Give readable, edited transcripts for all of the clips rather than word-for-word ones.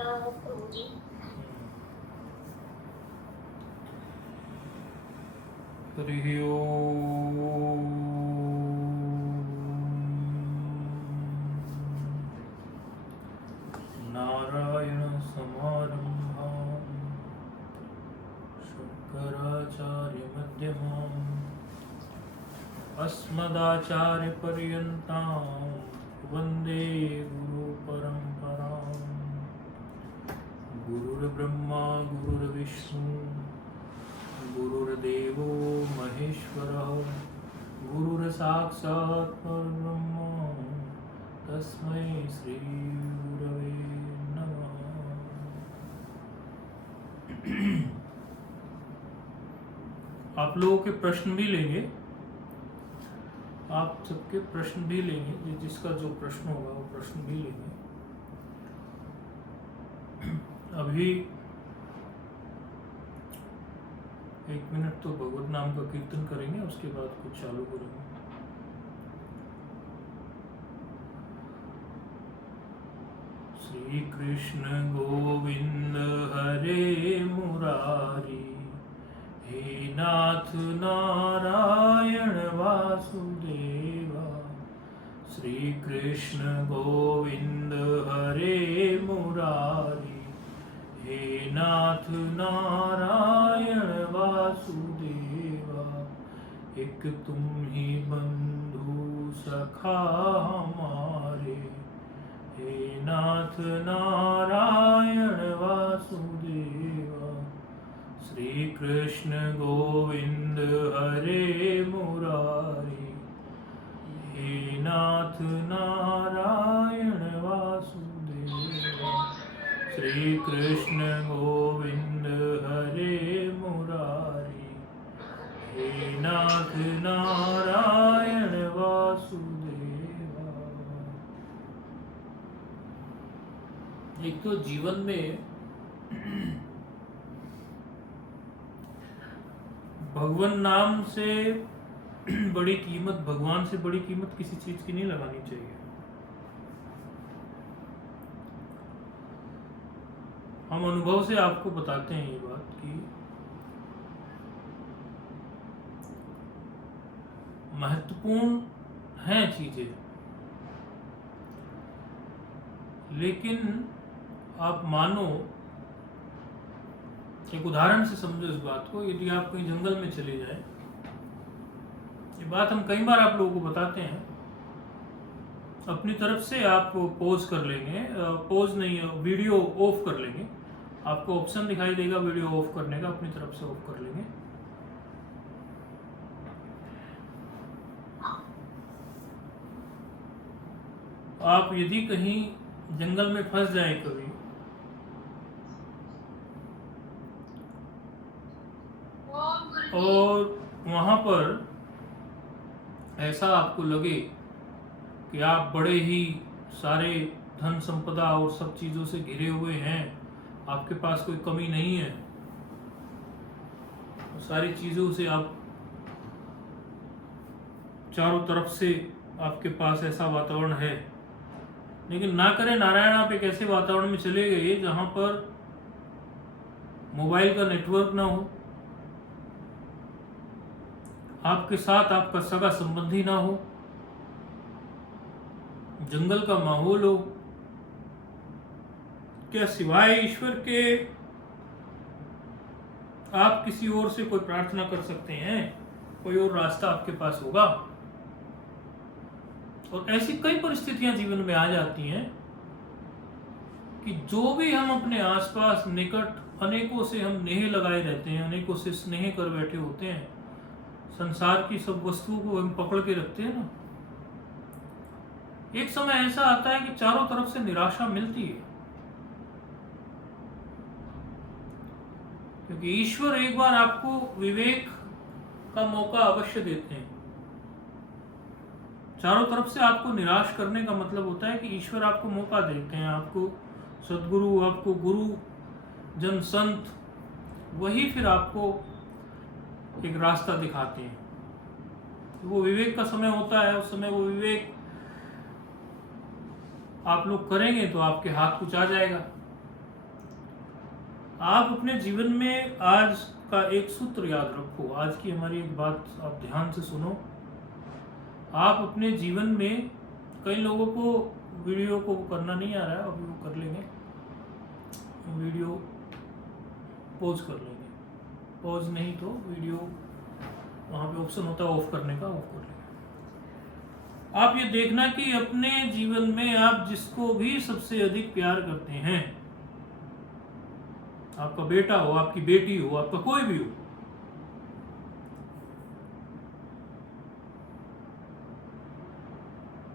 जी। हरिः ओम्। नारायणसमारम्भां शङ्कराचार्यमध्यमाम् अस्मदाचार्यपर्यन्तां वन्दे गुरुपरम्पराम्। गुरुर्ब्रह्मा गुरुर्विष्णु गुरुर्देवो महेश्वरः गुरुर्साक्षात् परब्रह्म तस्मै श्री गुरवे नमः। आप लोगों के प्रश्न भी लेंगे, आप सबके प्रश्न भी लेंगे, जिसका जो प्रश्न होगा वो प्रश्न भी लेंगे। अभी 1 मिनट तो भगवत नाम का कीर्तन करेंगे, उसके बाद कुछ चालू करेंगे। श्री कृष्ण गोविंद हरे मुरारी, हे नाथ नारायण वासुदेवा। श्री कृष्ण गोविंद हरे मुरारी, हे नाथ नारायण वासुदेवा। एक तुम ही बंधु सखा हमारे, हे नाथ नारायण वासुदेवा। श्री कृष्ण गोविंद हरे मुरारी, हे नाथ नारायण वासुदेवा। श्री कृष्ण गोविंद हरे मुरारी, हे नाथ नारायण वासुदेवा। एक तो जीवन में भगवान नाम से बड़ी कीमत, भगवान से बड़ी कीमत किसी चीज की नहीं लगानी चाहिए। हम अनुभव से आपको बताते हैं ये बात कि महत्वपूर्ण हैं चीजें, लेकिन आप मानो, एक उदाहरण से समझो इस बात को। यदि आप कहीं जंगल में चले जाए, ये बात हम कई बार आप लोगों को बताते हैं, अपनी तरफ से आप पोज कर लेंगे, पोज नहीं, वीडियो ऑफ कर लेंगे। आपको ऑप्शन दिखाई देगा वीडियो ऑफ करने का, अपनी तरफ से ऑफ कर लेंगे। आप यदि कहीं जंगल में फंस जाए कभी, और वहां पर ऐसा आपको लगे कि आप बड़े ही सारे धन संपदा और सब चीजों से घिरे हुए हैं, आपके पास कोई कमी नहीं है, सारी चीजों से आप चारों तरफ से आपके पास ऐसा वातावरण है, लेकिन ना करे नारायण आप एक ऐसे वातावरण में चले गए जहां पर मोबाइल का नेटवर्क ना हो, आपके साथ आपका सगा संबंधी ना हो, जंगल का माहौल हो। क्या सिवाय ईश्वर के आप किसी और से कोई प्रार्थना कर सकते हैं? कोई और रास्ता आपके पास होगा? और ऐसी कई परिस्थितियां जीवन में आ जाती हैं कि जो भी हम अपने आसपास निकट अनेकों से हम नेह लगाए रहते हैं, अनेकों से स्नेह कर बैठे होते हैं, संसार की सब वस्तुओं को हम पकड़ के रखते हैं ना, एक समय ऐसा आता है कि चारों तरफ से निराशा मिलती है, क्योंकि ईश्वर एक बार आपको विवेक का मौका अवश्य देते हैं। चारों तरफ से आपको निराश करने का मतलब होता है कि ईश्वर आपको मौका देते हैं, आपको सदगुरु, आपको गुरु जन संत, वही फिर आपको एक रास्ता दिखाते हैं। वो विवेक का समय होता है, उस समय वो विवेक आप लोग करेंगे तो आपके हाथ कुछ आ जाएगा। आप अपने जीवन में आज का एक सूत्र याद रखो। आज की हमारी एक बात आप ध्यान से सुनो। आप अपने जीवन में, कई लोगों को वीडियो को करना नहीं आ रहा है, अभी वो कर लेंगे, वीडियो पॉज कर लेंगे। पॉज नहीं तो वीडियो वहाँ पे ऑप्शन होता है ऑफ करने का, ऑफ कर लेंगे। आप ये देखना कि अपने जीवन में आप जिसको भी सबसे अधिक प्यार करते हैं, आपका बेटा हो, आपकी बेटी हो, आपका कोई भी हो,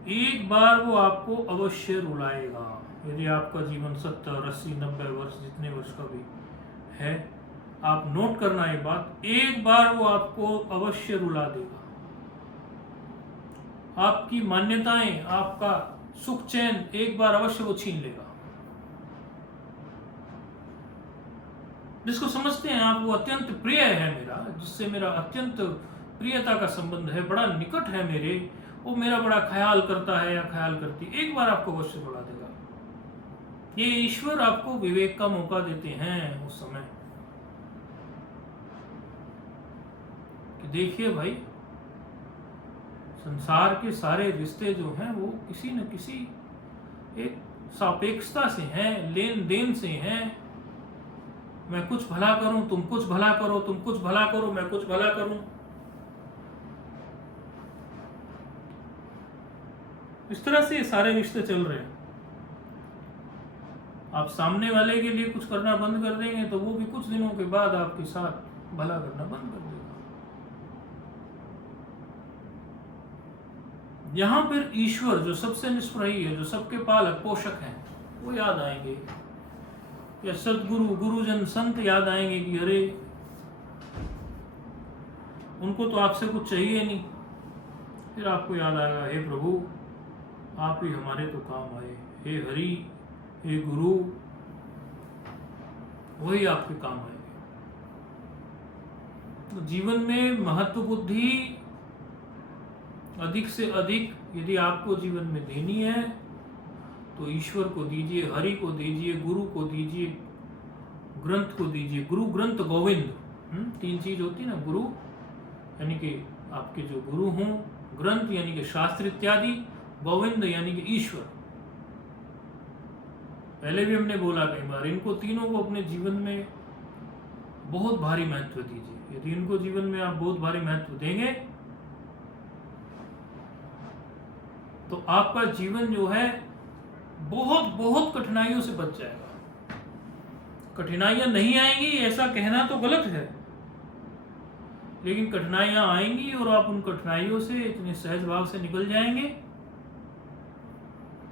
एक बार वो आपको अवश्य रुलाएगा। यदि आपका जीवन 70, 80, 90 वर्ष, जितने वर्ष का भी है, आप नोट करना एक बात, एक बार वो आपको अवश्य रुला देगा। आपकी मान्यताएं, आपका सुख चैन एक बार अवश्य वो छीन लेगा। जिसको समझते हैं आप वो अत्यंत प्रिय है मेरा, जिससे मेरा अत्यंत प्रियता का संबंध है, बड़ा निकट है मेरे, वो मेरा बड़ा ख्याल करता है या ख्याल करती, एक बार आपको अवश्य रुला देगा। ये ईश्वर आपको विवेक का मौका देते हैं उस समय कि देखिए भाई, संसार के सारे रिश्ते जो हैं वो किसी न किसी एक सापेक्षता से हैं, लेन देन से हैं। मैं कुछ भला करूं, तुम कुछ भला करो, तुम कुछ भला करो, मैं कुछ भला करूं। इस तरह से सारे रिश्ते चल रहे हैं। आप सामने वाले के लिए कुछ करना बंद कर देंगे तो वो भी कुछ दिनों के बाद आपके साथ भला करना बंद कर देगा। यहां फिर ईश्वर जो सबसे निष्प्रही है, जो सबके पालक पोषक हैं, वो याद आएंगे, या सदगुरु, गुरुजन, संत याद आएंगे कि अरे उनको तो आपसे कुछ चाहिए नहीं। फिर आपको याद आएगा, हे प्रभु आप ही हमारे तो काम आए, हे हरि, हे गुरु, वही आपके काम आएंगे। तो जीवन में महत्व बुद्धि अधिक से अधिक यदि आपको जीवन में देनी है तो ईश्वर को दीजिए, हरि को दीजिए, गुरु को दीजिए, ग्रंथ को दीजिए। गुरु, ग्रंथ, गोविंद, तीन चीज होती है ना। गुरु यानी कि आपके जो गुरु हों, ग्रंथ यानी कि शास्त्र इत्यादि, गोविंद यानी कि ईश्वर। पहले भी हमने बोला कई बार, इनको तीनों को अपने जीवन में बहुत भारी महत्व दीजिए। यदि इनको जीवन में आप बहुत भारी महत्व देंगे तो आपका जीवन जो है बहुत बहुत कठिनाइयों से बच जाएगा। कठिनाइयां नहीं आएंगी ऐसा कहना तो गलत है, लेकिन कठिनाइयां आएंगी और आप उन कठिनाइयों से इतने सहज भाव से निकल जाएंगे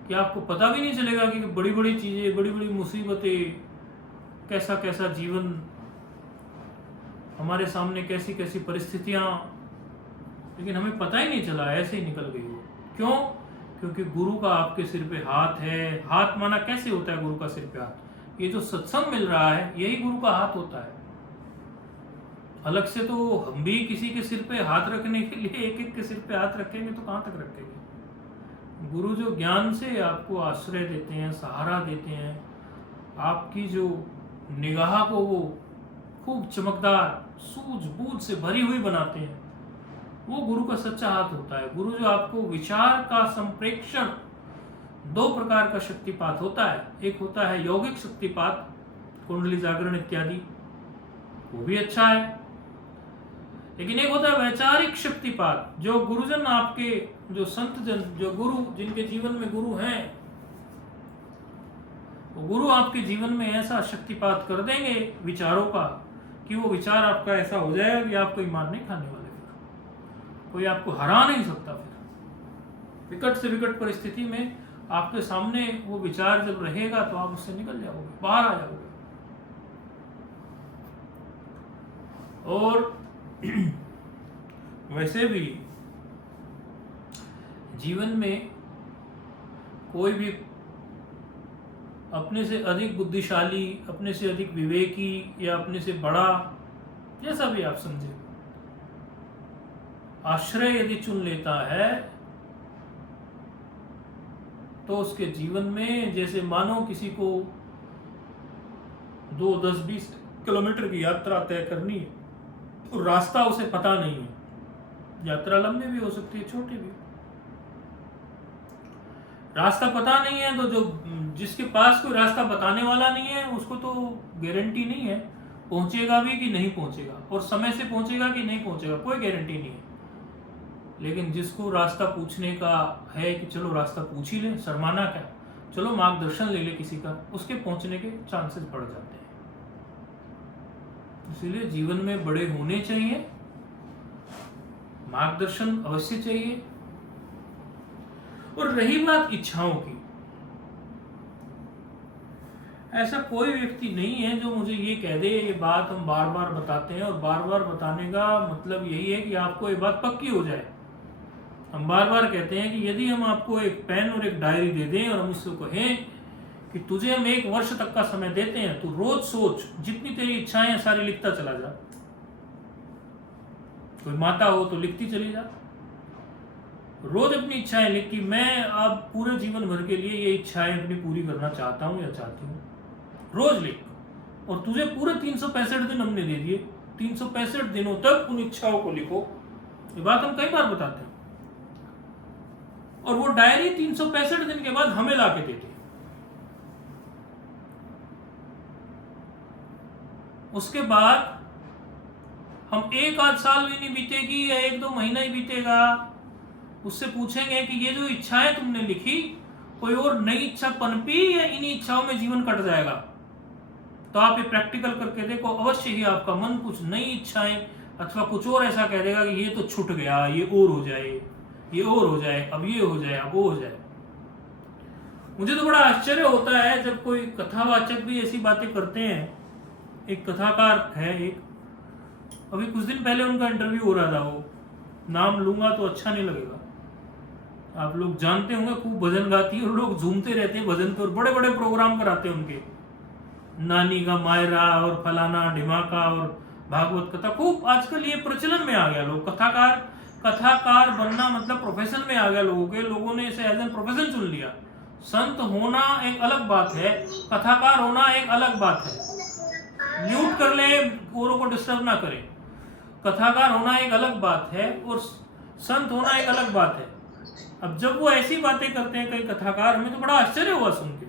कि आपको पता भी नहीं चलेगा कि बड़ी बड़ी चीजें, बड़ी बड़ी मुसीबतें, कैसा कैसा जीवन हमारे सामने, कैसी कैसी परिस्थितियां, लेकिन हमें पता ही नहीं चला, ऐसे ही निकल गई वो। क्यों? क्योंकि गुरु का आपके सिर पे हाथ है। हाथ माना कैसे होता है गुरु का सिर पे हाथ? ये जो सत्संग मिल रहा है यही गुरु का हाथ होता है। अलग से तो हम भी किसी के सिर पे हाथ रखने के लिए एक एक के सिर पे हाथ रखेंगे तो कहाँ तक रखेंगे। गुरु जो ज्ञान से आपको आश्रय देते हैं, सहारा देते हैं, आपकी जो निगाह को वो खूब चमकदार, सूझबूझ से भरी हुई बनाते हैं, वो गुरु का सच्चा हाथ होता है। गुरु जो आपको विचार का संप्रेक्षण, दो प्रकार का शक्तिपात होता है। एक होता है यौगिक शक्तिपात, कुंडली जागरण इत्यादि, वो भी अच्छा है। लेकिन एक होता है वैचारिक शक्तिपात, जो गुरुजन आपके, जो संत जन, जो गुरु, जिनके जीवन में गुरु हैं, वो गुरु आपके जीवन में ऐसा शक्तिपात कर देंगे विचारों का कि वो विचार आपका ऐसा हो जाएगा कि आप कोई मार नहीं खाने वाले, फिर कोई आपको हरा नहीं सकता। फिर विकट से विकट परिस्थिति में आपके सामने वो विचार जब रहेगा तो आप उससे निकल जाओगे, बाहर आ जाओगे। और वैसे भी जीवन में कोई भी अपने से अधिक बुद्धिशाली, अपने से अधिक विवेकी या अपने से बड़ा, जैसा भी आप समझे, आश्रय यदि चुन लेता है तो उसके जीवन में जैसे मानो किसी को 2, 10, 20 किलोमीटर की यात्रा तय करनी है और रास्ता उसे पता नहीं है। यात्रा लंबी भी हो सकती है, छोटी भी। रास्ता पता नहीं है तो जो जिसके पास कोई रास्ता बताने वाला नहीं है उसको तो गारंटी नहीं है पहुंचेगा भी कि नहीं पहुंचेगा, और समय से पहुंचेगा कि नहीं पहुंचेगा कोई गारंटी नहीं है। लेकिन जिसको रास्ता पूछने का है कि चलो रास्ता पूछ ही ले, शर्माना क्या, चलो मार्गदर्शन ले ले किसी का, उसके पहुंचने के चांसेस बढ़ जाते हैं। इसीलिए जीवन में बड़े होने चाहिए, मार्गदर्शन अवश्य चाहिए। और रही बात इच्छाओं की, ऐसा कोई व्यक्ति नहीं है जो मुझे ये कह दे, ये बात हम बार बार बताते हैं और बार बार बताने का मतलब यही है कि आपको ये बात पक्की हो जाए। हम बार बार कहते हैं कि यदि हम आपको एक पेन और एक डायरी दे दें और हम इसको कहें कि तुझे हम 1 वर्ष तक का समय देते हैं, तो रोज सोच, जितनी तेरी इच्छाएं हैं सारी लिखता चला जा। कोई माता हो तो लिखती चली जा, रोज अपनी इच्छाएं लिख कि मैं अब पूरे जीवन भर के लिए ये इच्छाएं अपनी पूरी करना चाहता हूं या चाहती हूं। रोज लिख, और तुझे पूरे 365 दिन हमने दे दिए, 365 दिनों तक उन इच्छाओं को लिखो। ये बात हम कई बार बताते हैं, और वो डायरी 365 दिन के बाद हमें लाके देते हैं। उसके बाद हम 1 आध साल भी नहीं बीतेगी या 1-2 महीना ही बीतेगा, उससे पूछेंगे कि ये जो इच्छाएं तुमने लिखी, कोई और नई इच्छा पनपी या इन्हीं इच्छाओं में जीवन कट जाएगा? तो आप ये प्रैक्टिकल करके देखो, अवश्य ही आपका मन कुछ नई इच्छाएं अथवा कुछ और ऐसा कह देगा कि ये तो छूट गया, ये और हो जाए, ये और हो जाए, अब ये हो जाए, अब वो हो जाए। मुझे तो बड़ा आश्चर्य होता है जब कोई कथावाचक भी ऐसी बातें करते हैं। एक कथाकार है, एक अभी कुछ दिन पहले उनका इंटरव्यू हो रहा था, वो नाम लूंगा तो अच्छा नहीं लगेगा, आप लोग जानते होंगे, खूब भजन गाती है और लोग झूमते रहते हैं भजन पे, और बड़े बड़े प्रोग्राम कराते हैं उनके, नानी का मायरा और फलाना ढिमाका और भागवत कथा, खूब आजकल ये प्रचलन में आ गया। लोग कथाकार बनना मतलब प्रोफेशन में आ गया लोगों के, लोगों ने इसे एज एन प्रोफेशन चुन लिया। संत होना एक अलग बात है, कथाकार होना एक अलग बात है। म्यूट कर ले, औरों को डिस्टर्ब ना करें। कथाकार होना एक अलग बात है और संत होना एक अलग बात है। अब जब वो ऐसी बातें करते हैं कई कथाकार, हमें तो बड़ा आश्चर्य हुआ सुन के।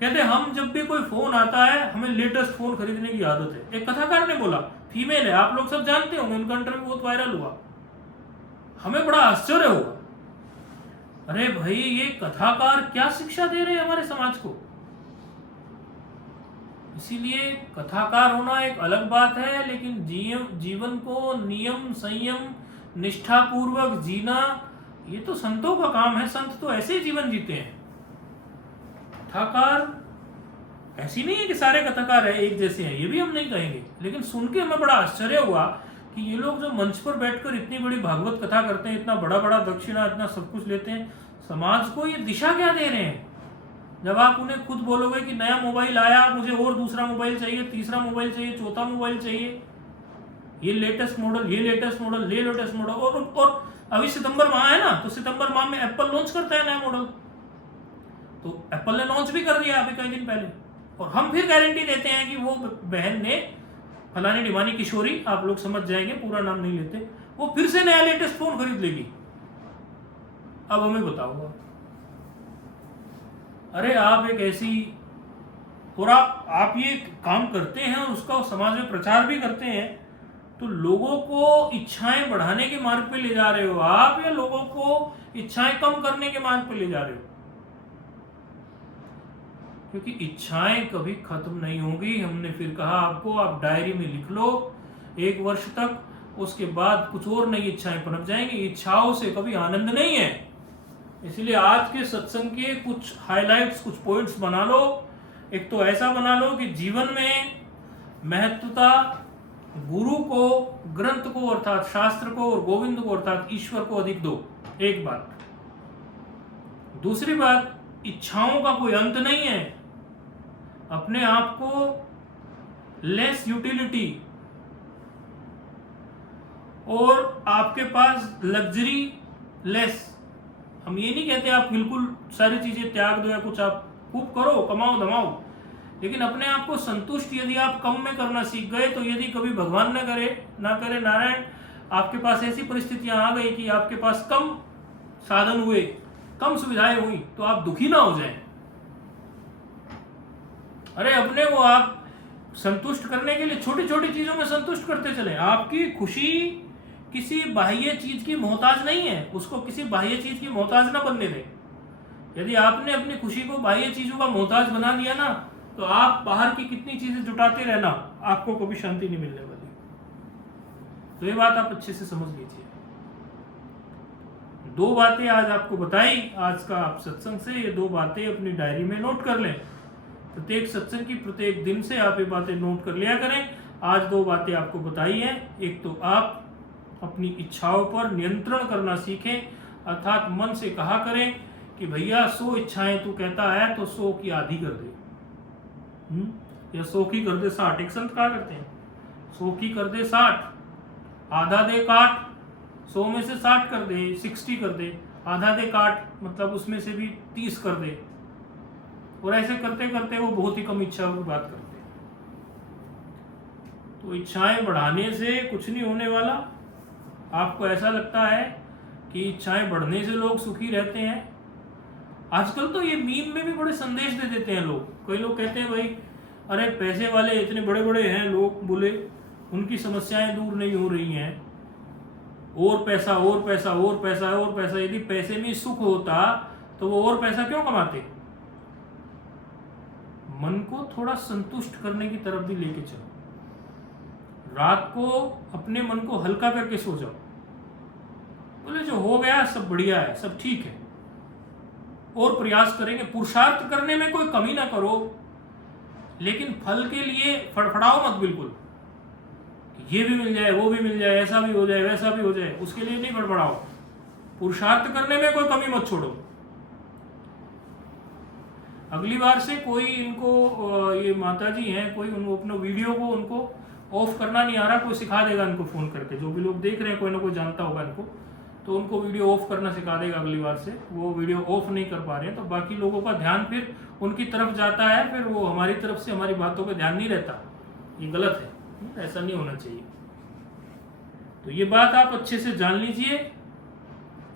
कहते हम जब भी कोई फोन आता है हमें लेटेस्ट फोन खरीदने की आदत है। एक कथाकार ने बोला, फीमेल है, आप लोग सब जानते होंगे, उनका इंटरव्यू बहुत वायरल हुआ। हमें बड़ा आश्चर्य हुआ, अरे भाई ये कथाकार क्या शिक्षा दे रहे हैं हमारे समाज को। इसीलिए कथाकार होना एक अलग बात है, लेकिन जीवन को नियम संयम निष्ठापूर्वक जीना ये तो संतों का काम है। संत तो ऐसे जीवन जीते हैं। कथाकार ऐसी नहीं है कि सारे कथाकार है एक जैसे हैं, ये भी हम नहीं कहेंगे, लेकिन सुन के हमें बड़ा आश्चर्य हुआ कि ये लोग जो मंच पर बैठकर इतनी बड़ी भागवत कथा करते हैं, इतना बड़ा बड़ा दक्षिणा, इतना सब कुछ लेते हैं, समाज को ये दिशा क्या दे रहे हैं। जब आप उन्हें खुद बोलोगे कि नया मोबाइल आया, मुझे और दूसरा मोबाइल चाहिए, तीसरा मोबाइल चाहिए, चौथा मोबाइल चाहिए, ये लेटेस्ट मॉडल, ये लेटेस्ट मॉडल, ये लेटेस्ट मॉडल, और अभी सितंबर माह है ना, तो सितंबर माह में एप्पल लॉन्च करता है नया मॉडल, तो एप्पल ने लॉन्च भी कर दिया अभी कई दिन पहले, और हम फिर गारंटी देते हैं कि वो बहन ने फलानी डिवानी किशोरी, आप लोग समझ जाएंगे, पूरा नाम नहीं लेते, वो फिर से नया लेटेस्ट फोन खरीद लेगी। अब हमें बताओ, अरे आप एक ऐसी, और आप ये काम करते हैं और उसका समाज में प्रचार भी करते हैं, तो लोगों को इच्छाएं बढ़ाने के मार्ग पे ले जा रहे हो आप, या लोगों को इच्छाएं कम करने के मार्ग पे ले जा रहे हो? क्योंकि इच्छाएं कभी खत्म नहीं होगी। हमने फिर कहा आपको, आप डायरी में लिख लो 1 वर्ष तक, उसके बाद कुछ और नई इच्छाएं पनप जाएंगी। इच्छाओं से कभी आनंद नहीं है। इसलिए आज के सत्संग के कुछ हाइलाइट्स, कुछ पॉइंट्स बना लो। एक तो ऐसा बना लो कि जीवन में महत्वता गुरु को, ग्रंथ को अर्थात शास्त्र को, और गोविंद को अर्थात ईश्वर को अधिक दो, एक बात। दूसरी बात, इच्छाओं का कोई अंत नहीं है। अपने आप को लेस यूटिलिटी और आपके पास लग्जरी लेस, हम ये नहीं कहते आप बिल्कुल सारी चीजें त्याग दो या कुछ, आप खूब करो, कमाओ धमाओ, लेकिन अपने आप को संतुष्ट यदि आप कम में करना सीख गए, तो यदि कभी भगवान न करे नारायण, आपके पास ऐसी परिस्थितियां आ गई कि आपके पास कम साधन हुए, कम सुविधाएं हुई, तो आप दुखी ना हो जाएं। अरे अपने को आप संतुष्ट करने के लिए छोटी छोटी चीजों में संतुष्ट करते चले। आपकी खुशी किसी बाह्य चीज की मोहताज नहीं है, उसको किसी बाह्य चीज की मोहताज ना बनने दें। यदि आपने अपनी खुशी को बाह्य चीजों का मोहताज बना दिया ना, तो आप बाहर की कितनी चीजें जुटाते रहना, आपको कभी शांति नहीं मिलने वाली। तो ये बात आप अच्छे से समझ लीजिए। 2 बातें आज आपको बताई, आज का आप सत्संग से ये 2 बातें अपनी डायरी में नोट कर लें। प्रत्येक सत्संग की प्रत्येक दिन से आप ये बातें नोट कर लिया करें। आज 2 बातें आपको बताई हैं। एक तो आप अपनी इच्छाओं पर नियंत्रण करना सीखें, अर्थात मन से कहा करें कि भैया 100 इच्छाएं तू कहता है तो 100 की आधी कर दे, या 100 की कर दे 60। एक संत कहा करते हैं 100 की कर दे 60, आधा दे काट, 100 में से 60 कर दे, 60 कर दे, आधा दे काट, मतलब उसमें से भी 30 कर दे। और ऐसे करते करते वो बहुत ही कम इच्छाओं की बात करते हैं। तो इच्छाएं बढ़ाने से कुछ नहीं होने वाला। आपको ऐसा लगता है कि इच्छाएं बढ़ने से लोग सुखी रहते हैं। आजकल तो ये मीम में भी बड़े संदेश दे देते हैं लोग। कई लोग कहते हैं भाई अरे पैसे वाले इतने बड़े बड़े हैं लोग, बोले उनकी समस्याएं दूर नहीं हो रही हैं, और पैसा और पैसा और पैसा और पैसा। यदि पैसे में सुख होता तो वो और पैसा क्यों कमाते। मन को थोड़ा संतुष्ट करने की तरफ भी लेके चलो। रात को अपने मन को हल्का करके सो जाओ। बोले जो हो गया सब बढ़िया है, सब ठीक है, और प्रयास करेंगे। पुरुषार्थ करने में कोई कमी ना करो, लेकिन फल के लिए फड़फड़ाओ मत बिल्कुल। ये भी मिल जाए, वो भी मिल जाए, ऐसा भी हो जाए, वैसा भी हो जाए, उसके लिए नहीं फड़फड़ाओ। पुरुषार्थ करने में कोई कमी मत छोड़ो। अगली बार से कोई इनको ये माता जी हैं, कोई उनको अपने वीडियो को उनको ऑफ करना नहीं आ रहा, कोई सिखा देगा इनको फ़ोन करके। जो भी लोग देख रहे हैं कोई ना कोई जानता होगा इनको, तो उनको वीडियो ऑफ करना सिखा देगा अगली बार से। वो वीडियो ऑफ नहीं कर पा रहे हैं, तो बाकी लोगों का ध्यान फिर उनकी तरफ जाता है, फिर वो हमारी तरफ से हमारी बातों पर ध्यान नहीं रहता। ये गलत है, ऐसा नहीं होना चाहिए। तो ये बात आप अच्छे से जान लीजिए।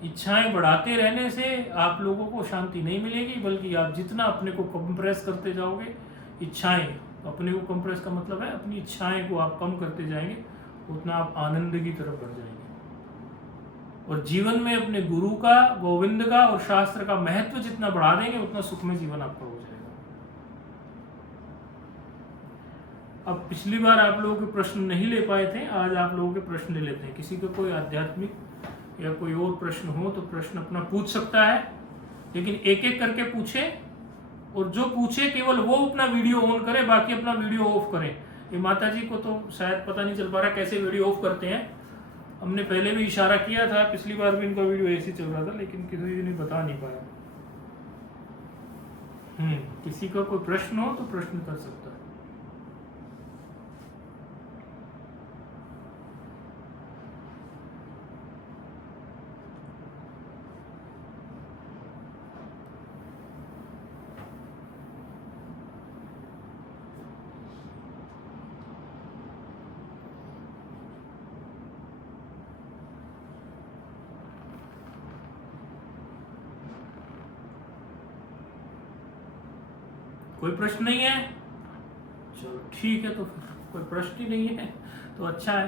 इच्छाएं बढ़ाते रहने से आप लोगों को शांति नहीं मिलेगी, बल्कि आप जितना अपने को कंप्रेस करते जाओगे, इच्छाएं, अपने को कंप्रेस का मतलब है अपनी इच्छाएं को आप कम करते जाएंगे, उतना आप आनंद की तरफ बढ़ जाएंगे। और जीवन में अपने गुरु का, गोविंद का और शास्त्र का महत्व जितना बढ़ा देंगे, उतना सुखमय जीवन आपका हो जाएगा। अब पिछली बार आप लोगों के प्रश्न नहीं ले पाए थे, आज आप लोगों के प्रश्न ले लेते हैं। किसी का कोई आध्यात्मिक या कोई और प्रश्न हो तो प्रश्न अपना पूछ सकता है, लेकिन एक एक करके पूछे, और जो पूछे केवल वो अपना वीडियो ऑन करे, बाकी अपना वीडियो ऑफ करें। ये माता जी को तो शायद पता नहीं चल पा रहा कैसे वीडियो ऑफ करते हैं। हमने पहले भी इशारा किया था, पिछली बार भी इनका वीडियो ऐसे चल रहा था, लेकिन किसी ने बता नहीं पाया। किसी का कोई प्रश्न हो तो प्रश्न कर सकता है। कोई प्रश्न नहीं है? चलो ठीक है, तो फिर कोई प्रश्न ही नहीं है तो अच्छा है।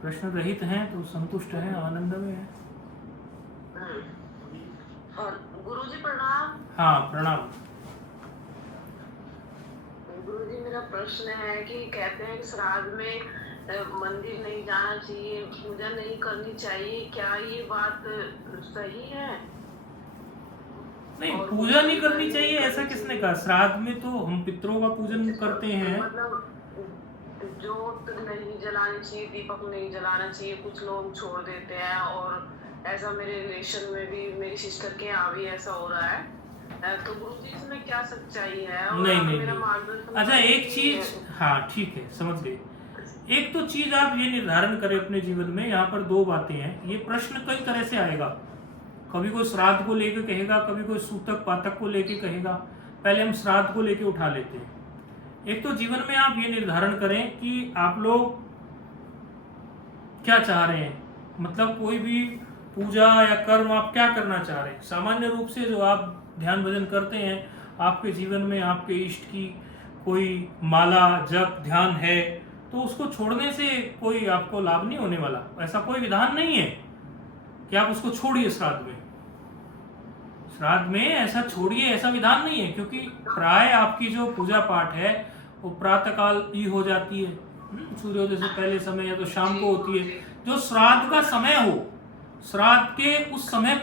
प्रश्न रहित हैं तो संतुष्ट हैं, आनंद में हैं। और गुरुजी प्रणाम। हाँ प्रणाम। गुरुजी मेरा प्रश्न है कि कहते हैं कि श्राद्ध में मंदिर नहीं जाना चाहिए, पूजा नहीं करनी चाहिए, क्या ये बात सही है? नहीं, पूजा नहीं करनी चाहिए ऐसा किसने कहा? श्राद्ध में तो हम पितरों का पूजन करते हैं। मतलब जोत नहीं जलानी चाहिए, दीपक नहीं जलाना चाहिए, कुछ लोग छोड़ देते हैं, और ऐसा मेरे रिलेशन में भी मेरी सिस्टर के यहाँ भी ऐसा हो रहा है। तो गुरुजी इसमें क्या सच्चाई है? और नहीं। अच्छा एक चीज, है। हाँ ठीक है, समझ गए। एक तो चीज आप ये निर्धारण करें अपने जीवन में, यहाँ पर 2 बातें हैं। ये प्रश्न कई तरह से आएगा। कभी कोई श्राद्ध को लेकर कहेगा, कभी कोई सूतक पातक को लेकर कहेगा। पहले हम श्राद्ध को लेकर उठा लेते हैं। एक तो जीवन में आप ये निर्धारण करें कि आप लोग क्या चाह रहे हैं, मतलब कोई भी पूजा या कर्म आप क्या करना चाह रहे हैं। सामान्य रूप से जो आप ध्यान भजन करते हैं, आपके जीवन में आपके इष्ट की कोई माला जप ध्यान है, तो उसको छोड़ने से कोई आपको लाभ नहीं होने वाला। ऐसा कोई विधान नहीं है कि आप उसको छोड़िए श्राद्ध में। श्राद्ध में ऐसा छोड़िए ऐसा विधान नहीं है, क्योंकि प्राय आपकी जो पूजा पाठ है वो प्रातःकाल ही हो जाती है, सूर्योदय से पहले समय या तो शाम को होती है। जो श्राद्ध का समय हो, श्राद्ध के उस समय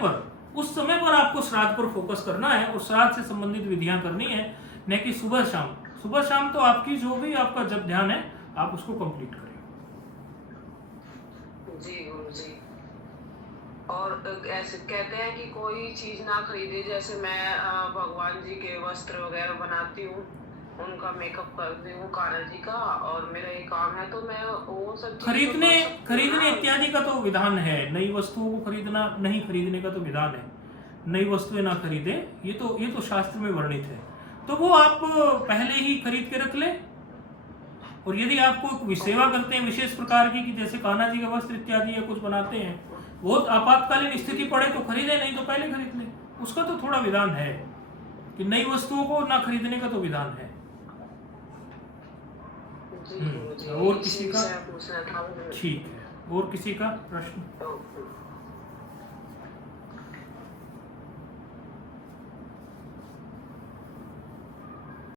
पर आपको श्राद्ध पर फोकस करना है और श्राद्ध से संबंधित विधियां करनी है, न कि सुबह शाम। सुबह शाम तो आपकी जो भी आपका जब ध्यान है आप उसको कंप्लीट करें। जी गुरु जी। और ऐसे कहते हैं कि कोई चीज ना खरीदे, जैसे मैं भगवान जी के वस्त्र वगैरह बनाती हूँ, उनका मेकअप करती हूँ कान्हा जी का, और मेरा ये काम है, तो मैं वो सब खरीदने इत्यादि का तो विधान है। नई वस्तुओं को खरीदना नहीं खरीदने का तो विधान है, नई वस्तुएं ना खरीदे, ये तो शास्त्र में वर्णित है। तो वो आप पहले ही खरीद के रख लें। और यदि आपको कोई सेवा करते हैं विशेष प्रकार की, कि जैसे कान्हा जी का वस्त्र इत्यादि या कुछ बनाते हैं, बहुत आपातकालीन स्थिति पड़े तो खरीदे, नहीं तो पहले खरीद लें। उसका तो थोड़ा विधान है कि नई वस्तुओं को ना खरीदने का तो विधान है। और किसी का? ठीक है, और किसी का प्रश्न?